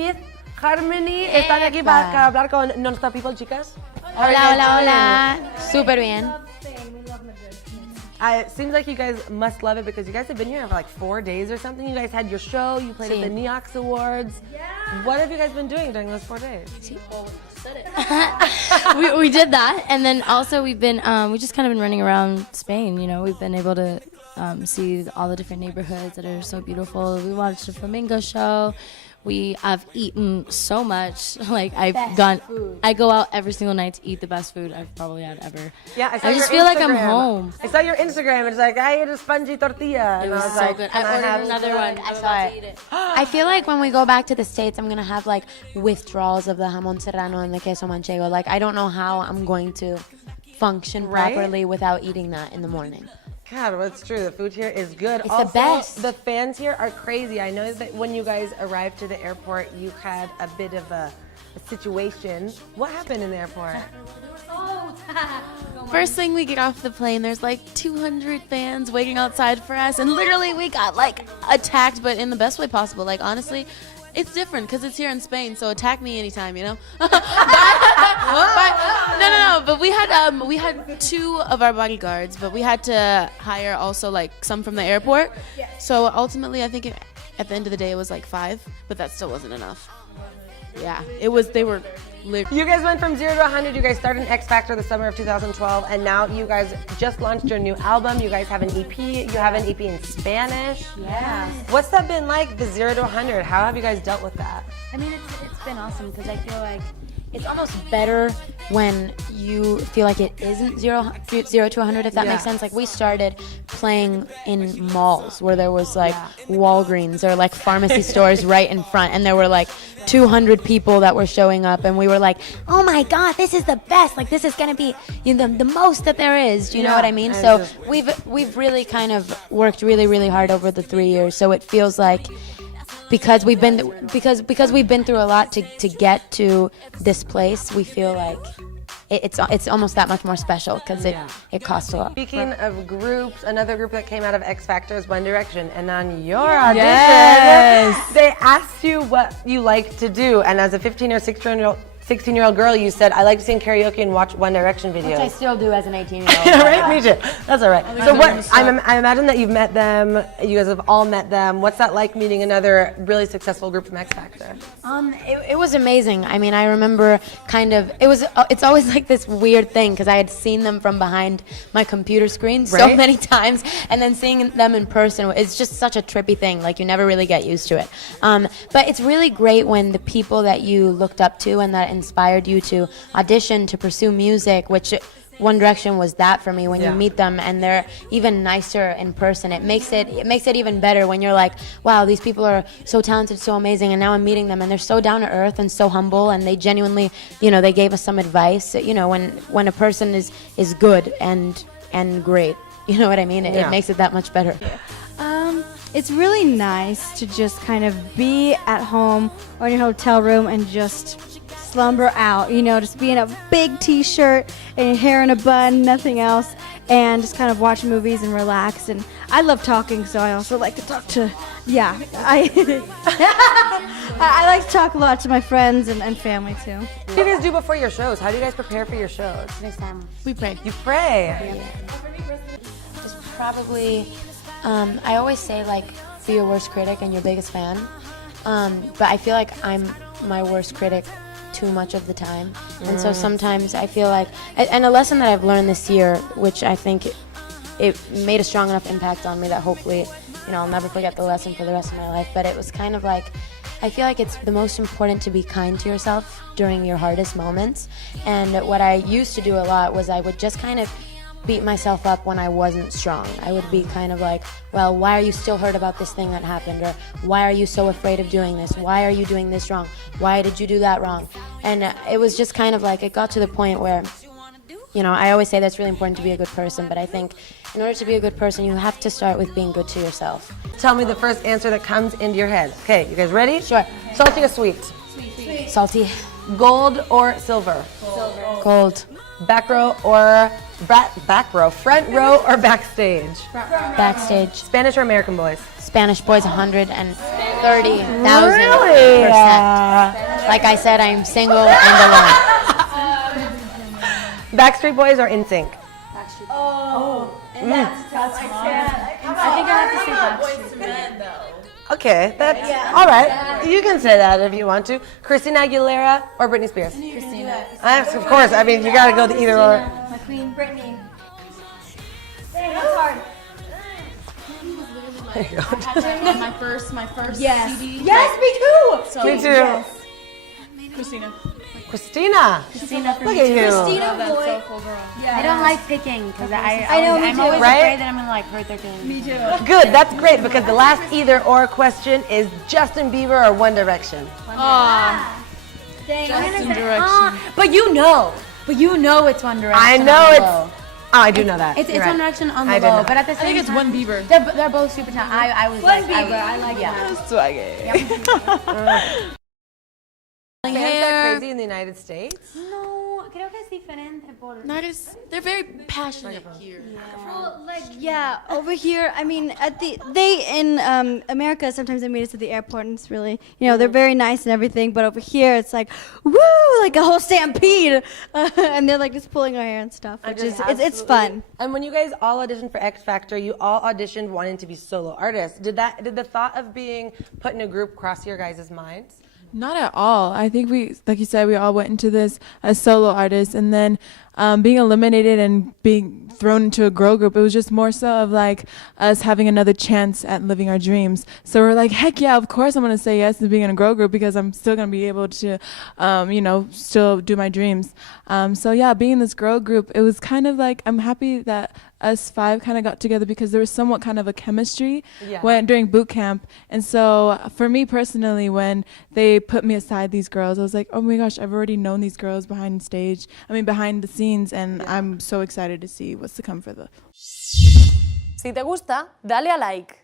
Fifth Harmony están aquí para hablar con Non-Stop People, chicas. Hola. Súper bien. It seems like you guys must love it because you guys have been here for like 4 days or something. You guys had your show, you played at the Neox Awards. Yeah. What have you guys been doing during those 4 days? we did that, and then also we've been we just kind of been running around Spain. You know, we've been able to see all the different neighborhoods that are so beautiful. We watched a flamingo show. We have eaten so much. Like I go out every single night to eat the best food I've probably had ever. Yeah, I just feel like I'm home. I saw your Instagram. It's like I ate a spongy tortilla. It was so like, good. I ordered another one. I saw it. I feel like when we go back to the States, I'm gonna have like withdrawals of the jamón serrano and the queso manchego. Like I don't know how I'm going to function properly without eating that in the morning. God, well, it's true. The food here is good. It's also, the best. The fans here are crazy. I know that when you guys arrived to the airport, you had a bit of a situation. What happened in the airport? First thing we get off the plane, there's like 200 fans waiting outside for us, and literally we got like attacked, but in the best way possible. Like honestly, it's different because it's here in Spain, so attack me anytime, you know. But we had 2 of our bodyguards, but we had to hire also like some from the airport. So ultimately, I think at the end of the day, it was like 5, but that still wasn't enough. Yeah, it was. They were. You guys went from 0 to 100. You guys started X Factor the summer of 2012, and now you guys just launched your new album. You guys have an EP. You have an EP in Spanish. Yeah. What's that been like, the 0 to 100? How have you guys dealt with that? I mean, it's been awesome because I feel like it's almost better when you feel like it isn't 0 to 100, if that makes sense. Like we started playing in malls where there was like Walgreens or like pharmacy stores right in front, and there were like 200 people that were showing up, and we were like, oh my God, this is the best. Like this is gonna be the most that there is. Do you know what I mean? So we've really kind of worked really, really hard over the 3 years. So it feels like because we've been through a lot to get to this place, we feel like it's almost that much more special because it costs a lot. Speaking of groups, another group that came out of X Factor is One Direction, and on your audition, they asked you what you like to do, and as a 15 or 16-year-old girl, you said, I like to sing karaoke and watch One Direction videos. Which I still do as an 18-year-old. Right? Me too. That's all right. So I imagine that you've met them, you guys have all met them. What's that like meeting another really successful group from X Factor? It was amazing. I mean, I remember it's always like this weird thing because I had seen them from behind my computer screen so many times, and then seeing them in person, it's just such a trippy thing. Like you never really get used to it. But it's really great when the people that you looked up to and that inspired you to audition, to pursue music, which One Direction was that for me. When you meet them and they're even nicer in person, it makes it even better when you're like, wow, these people are so talented, so amazing, and now I'm meeting them and they're so down to earth and so humble, and they genuinely, they gave us some advice. When a person is good and great, you know what I mean? It makes it that much better. It's really nice to just kind of be at home or in your hotel room and just slumber out, just be in a big t-shirt and your hair in a bun, nothing else, and just kind of watch movies and relax. And I love talking, so I also like to talk to, I like to talk a lot to my friends and family too. What do you guys do before your shows? How do you guys prepare for your shows? We pray. You pray? Yeah. Just probably, I always say like, be your worst critic and your biggest fan. But I feel like I'm my worst critic too much of the time, and so sometimes I feel like, and a lesson that I've learned this year, which I think it made a strong enough impact on me that hopefully, I'll never forget the lesson for the rest of my life. But it was kind of like, I feel like it's the most important to be kind to yourself during your hardest moments. And what I used to do a lot was I would just kind of beat myself up when I wasn't strong. I would be kind of like, well, why are you still hurt about this thing that happened? Or why are you so afraid of doing this? Why are you doing this wrong? Why did you do that wrong? And it was just kind of like, it got to the point where, I always say that's really important to be a good person, but I think in order to be a good person, you have to start with being good to yourself. Tell me the first answer that comes into your head. Okay, you guys ready? Sure. Salty or sweet? Sweet. Salty. Gold or silver? Silver. Gold. Back row or back row? Front row or backstage? Backstage. Spanish or American boys? Spanish boys, 130,000%. Really? Like I said, I'm single and alone. Backstreet Boys or NSYNC? That's I think I have to say Backstreet. Okay, that's all right. You can say that if you want to. Christina Aguilera or Britney Spears? Christina. Of course. I mean, you gotta go the either or. My queen, Britney. Dang, that's hard. There you go. my first Yes. CD. Yes, me too. So, Me too. Yes. Christina. Christina. Christina for Look me at too. you. Christina That's boy. so cool, girl. Yeah. I don't like picking because I know, me I'm too. always Right? afraid that I'm gonna like hurt their feelings. Me too. Good. That's great because the last either or question is Justin Bieber or One Direction. Aw. Dang, Justin Direction. But you know it's One Direction. I know on the it's. low. Oh, I do know that. It's You're One right. Direction on I the did low, know. but at the I same think it's time, one Bieber. they're both super talented. I was like, I like yeah. Swaggy. Fans that crazy in the United States? No, creo que es diferente por. They're very passionate here. Well, like yeah, over here. I mean, they in America sometimes they meet us at the airport, and it's really they're very nice and everything. But over here, it's like woo, like a whole stampede, and they're like just pulling our hair and stuff, which is it's fun. And when you guys all auditioned for X Factor, you all auditioned wanting to be solo artists. Did the thought of being put in a group cross your guys' minds? Not at all. I think like you said, we all went into this as solo artists, and then being eliminated and being thrown into a girl group, it was just more so of like us having another chance at living our dreams. So we're like, heck yeah, of course I'm going to say yes to being in a girl group because I'm still going to be able to, still do my dreams. So yeah, being in this girl group, it was kind of like, I'm happy that us five kind of got together because there was somewhat kind of a chemistry during boot camp. And so for me personally, when they put me aside these girls, I was like, oh my gosh, I've already known these girls behind the scenes, and I'm so excited to see what's to come for them. Si te gusta, dale a like.